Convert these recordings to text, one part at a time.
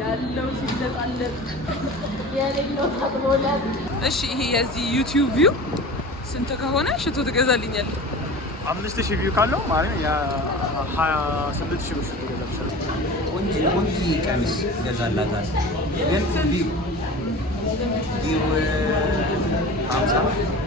ያለው ሲለጣለት ያለለው ታጥቦላል። እሺ ይሄ የዚህ ዩቲዩብ ቪው ስንት ከሆነ ሽቶ ትገዛልኛለህ? 5000 ቪው ካለው ማለት ያ 28000 ብር ሽቶ ትገዛልሻለህ። ቆንጆ ቀሚስ ገዛላታል። ግን ቪው 50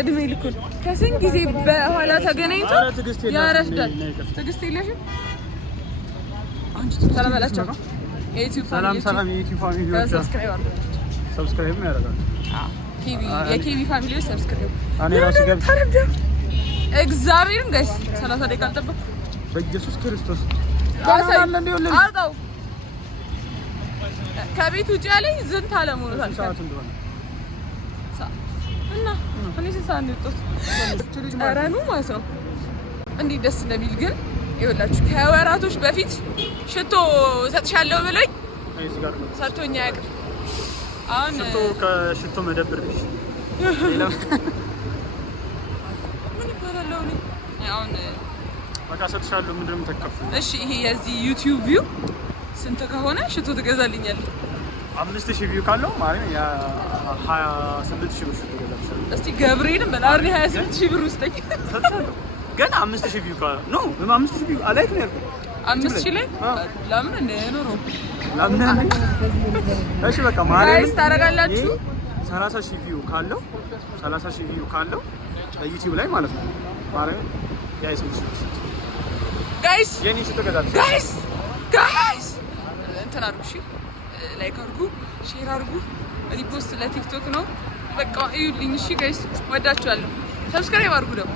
እድሜ ልኩን ከስንት ጊዜ በኋላ ተገናኝቶ ያረፍዳል። ትዕግስት የለሽም አንቺ። ሰላም አላችሁ የዩቲዩብ ፋሚሊ። ሰላም የዩቲዩብ ፋሚሊዎች ሰብስክራይብ ነው ያደርጋሉ። የኬቢ ፋሚሊዎች ሰብስክራይብ እኔ ራሱ ገብቼ እግዚአብሔርን ጋይስ 30 ደቂቃ አልጠበቅኩም። በኢየሱስ ክርስቶስ አውጣው ከቤት ውጭ ያለኝ ዝንት አለመሆኑ ታልካት እና እኔ ስንት ነው ጠረኑ ማለት ነው እንዴት ደስ እንደሚል ግን ይኸውላችሁ ከወራቶች በፊት ሽቶ ሰጥሻለሁ ብሎኝ ሰርቶኛ ያውቃል። አሁን ሽቶ ከሽቶ መደብር ምን ይባላል ነው አሁን በቃ ሰጥሻለሁ ምንድነው የምትከፍለው? እሺ ይሄ የዚህ ዩቲዩብ ቪው ስንት ከሆነ ሽቶ ትገዛልኛለህ? 5000 ቪው ካለው ማለት ያ 28000 ብር ሽቶ ትገዛልሻለህ። እስቲ ገብርኤልን በላሪ 28000 ብር ውስጠኝ ግን 5000 ቪው ካለ ነው 5000 ቪው አላይክ ነው 5000 ላይ ለምን እንደ ኖሮ ለምን እሺ በቃ ማለት ታረጋላችሁ 30000 ቪው ካለው 30000 ቪው ካለው በዩቲዩብ ላይ ማለት ነው ማለት ያ ጋይስ የኔ ሽቶ ትገዛለሽ ጋይስ እንትን አድርጉ እሺ ላይክ አድርጉ ሼር አድርጉ ሪፖስት ለቲክቶክ ነው በቃ እዩልኝ እሺ ጋይስ ወዳችኋለሁ ሰብስክራይብ አድርጉ ደግሞ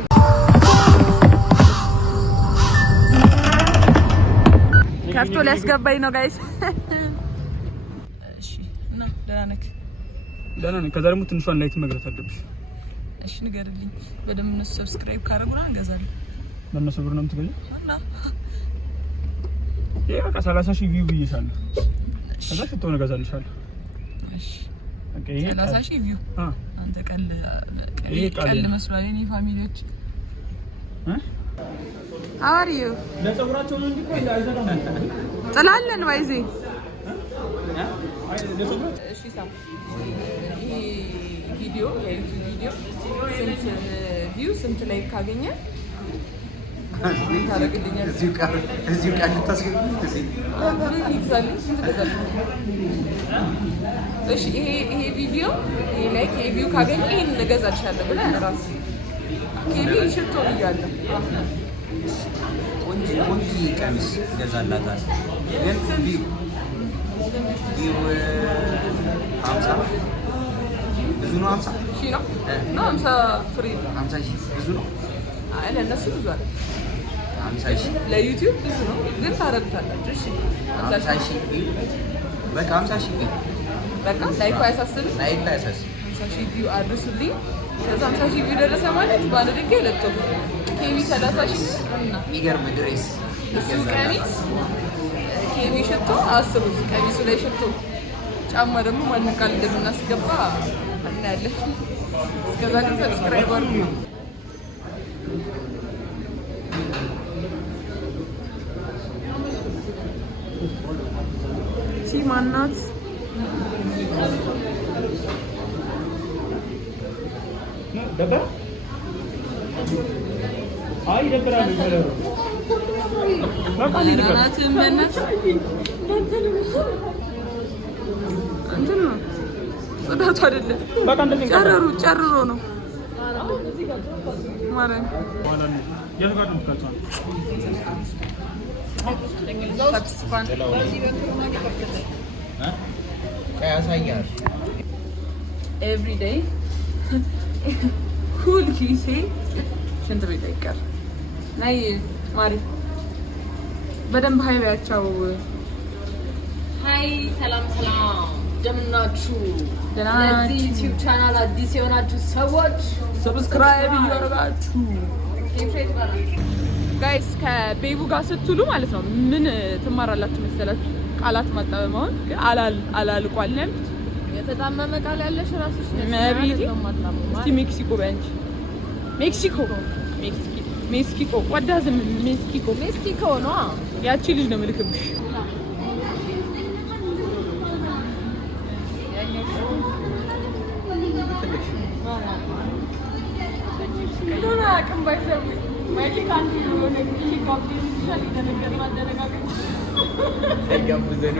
ከፍቶ ሊያስገባኝ ነው ጋይስ እሺ እና ደህና ነኝ ከዛ ደግሞ ትንሿን ላይክ መግራት አለብሽ እሺ ንገርልኝ በደምብ እነሱ ሰብስክራይብ ካደረጉና እንገዛለን በእነሱ ብር ነው የምትገዛው እና ይሄ በቃ 30000 ቪው ብዬሻለሁ ከዛ ሽቶ እገዛልሻለሁ እሺ ኦኬ 30000 ቪው አንተ ቀል መስሏል የኔ ፋሚሊዎች How are you? ለፀጉራቸው ነው እንዴ አይዘጋም ጥላለን ባይዜ እሺ ሳም ይሄ ቪዲዮ የዩቲዩብ ቪዲዮ ስንት ቪው ስንት ላይ ካገኘ ታረግልኛል እዚሁ ቃል ልታስገቢ እሺ ይሄ ቪዲዮ ይሄ ላይክ ይሄ ቪው ካገኘ ይሄን እንገዛልሻለሁ ብለህ ራስ ኬቢ ሽቶ ይያለሁ ቆንጆ ቀሚስ ገዛላታል። ግን ቪው 50 ብዙ ነው 50 ሺህ ነው 50 ፍሪ 50 ሺህ ብዙ ነው አይ ለነሱ ብዙ አይደል 50 ሺህ ለዩቲዩብ ብዙ ነው ግን ታረጋታላችሁ እሺ 50 ሺህ ቪው በቃ 50 ሺህ ቪው በቃ ላይክ አያሳስብም 50 ሺህ ቪው አድርሱልኝ ከዛ 50 ሺህ ቪው ደረሰ ማለት ባለ ድንጋይ ለጥቶ ኬቢ 30 ሺህ እና ይገርም ድሬስ እሱ ቀሚስ ኬቢ ሽቶ አስቡት ቀሚሱ ላይ ሽቶ ጫማ ደግሞ ማን ቃል እንደምናስገባ እናያለን እስከዛ ግን ሰብስክራይብ አድርጉ ሲማናት ደበረ አይ ደበራል ይበለው በቃ ለናት ምንነት እንትን ነው ጽዳቱ አይደለም በቃ እንደዚህ ጨርሮ ነው ማለት የልጋዱን ካቻ ሰብስክራይብ ያሳያል every day ኪሴ ሽንት ቤት አይቀር ናይ ማሪ በደንብ ሀይ በያቸው። ሀይ ሰላም እንደምናችሁ። ለዚህ ዩቲዩብ ቻናል አዲስ የሆናችሁ ሰዎች ሰብስክራይብ እያደረጋችሁ ጋይስ ከቤቡ ጋር ስትሉ ማለት ነው ምን ትማራላችሁ መሰላችሁ? ቃላት ማጣበማውን አላልቋል ነው የተጣመመ ቃል ያለሽ ራስሽ ነሽ። እስቲ ሜክሲኮ በእንጂ ሜክሲኮ ወዳዝም ሜክሲኮ ነው ያቺ ልጅ ነው ምልክብሽ።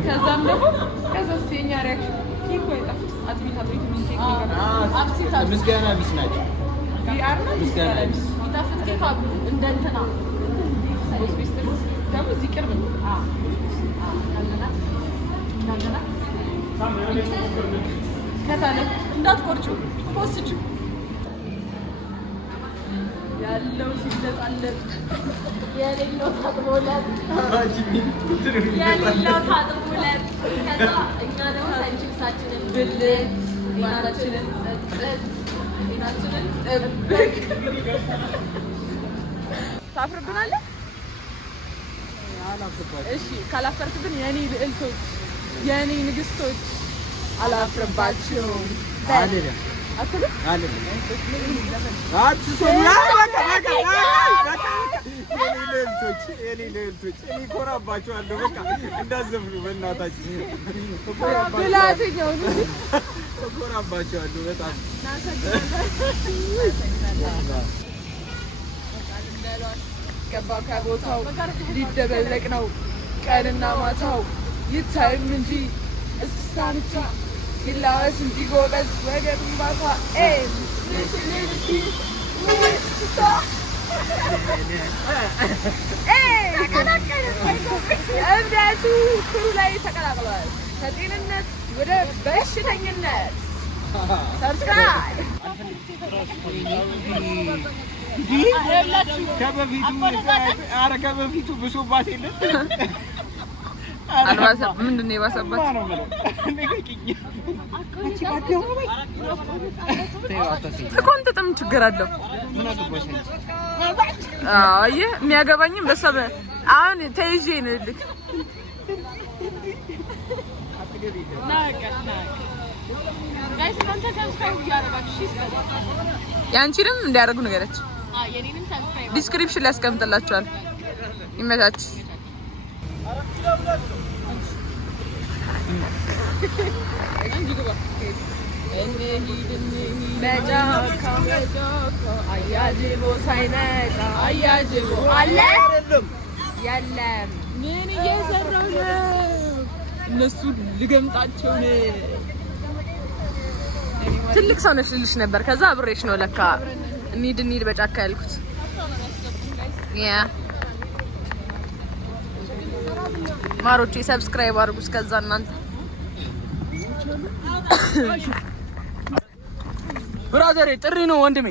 ከዛም ደግሞ ከዛኛ ሪያክሽን ኬክ ወይ ጠፍት አጥሚት ምስጋና ቢስ ናቸው። ምስጋና ቢስ ይጣፍጥ ኬክ እንደ እንትና ደግሞ እዚህ ቅርብ ነው። ከታለ እንዳትቆርጪው ፖስቹ ያለው ሲለጣለት የሌለው ታጥቦለት ከዛ እኛ ደግሞ ሳንቺሳችንን ብልት ጤናችንን ጠብቅ። ታፍርብናለህ? እሺ ካላፈርክብን የኔ ልዕልቶች የኔ ንግስቶች አላፍርባችሁም አይደለም አትልም የኔ ልዕልቶች እኔ እኮራባችኋለሁ። በቃ እንዳትዘፍኑ በእናታችሁ ብላትኛው እኮራባችኋለሁ በጣም ገባ ከቦታው ሊደበለቅ ነው ቀንና ማታው ይታይም እንጂ እስክስታን እንጂ ይላወስ እንጂ ጎበዝ ወገብ ባታ እብደቱ ክሩ ላይ ተቀላቅሏል። ከጤንነት ወደ በሽተኝነት ሰብስክራይብ ከበፊቱ ብሶባት የለ ምንድን ነው የባሰባት? ኮንተም ችግር አለው። አይ የሚያገባኝም በሰበ አሁን ተይዤ ነው ልክ ያንቺንም እንዲያደርጉ ነገረች። ዲስክሪፕሽን ላይ አስቀምጥላችኋል። ይመቻች። የለም ምን እየሰራው ነው? እነሱ ልገምጣቸው ነው። ትልቅ ሰው ነሽ ልልሽ ነበር። ከዛ አብሬሽ ነው ለካ እንሂድ በጫካ ያልኩት። ማሮቼ ሰብስክራይብ አድርጉ። እስከዛ እናንተ ብራዘሬ ጥሪ ነው ወንድሜ።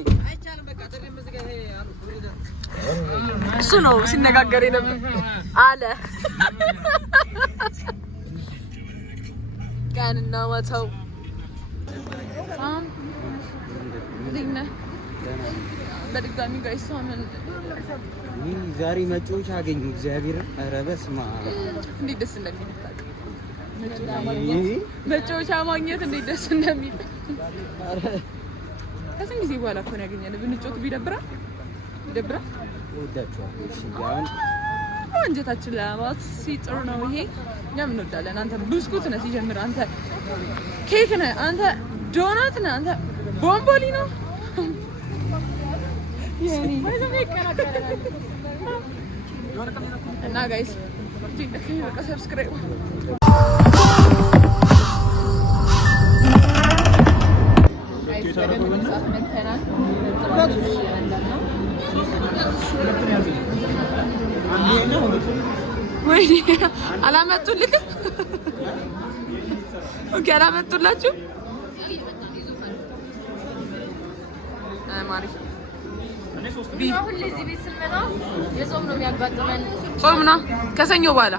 እሱ ነው ሲነጋገር ነበር አለ ቀንና ማታው በድጋሚ ጋይስ ዛሬ መጮች አገኙ። እግዚአብሔር ኧረ በስመ አብ እንዴት ደስ እንደሚል መጮቻ ማግኘት እንዴት ደስ እንደሚል ከስንት ጊዜ በኋላ እኮ ነው ያገኘነው። ብንጮት ይደብራል። አንጀታችን ለማት ሲጥር ነው ይሄ። እኛም እንወዳለን። አንተ ብስኩት ነህ ሲጀምር፣ አንተ ኬክ ነህ፣ አንተ ዶናት ነህ፣ አንተ ቦምቦሊ ነው። እና ጋይስ በቃ ሰብስክራይብ ወይ አላመጡልክም? ኦኬ አላመጡላችሁ? ማሪ አሁን ለዚህ ቤት ስንመጣ የጾም ነው የሚያጋጥመን። ጾም ነው ከሰኞ በኋላ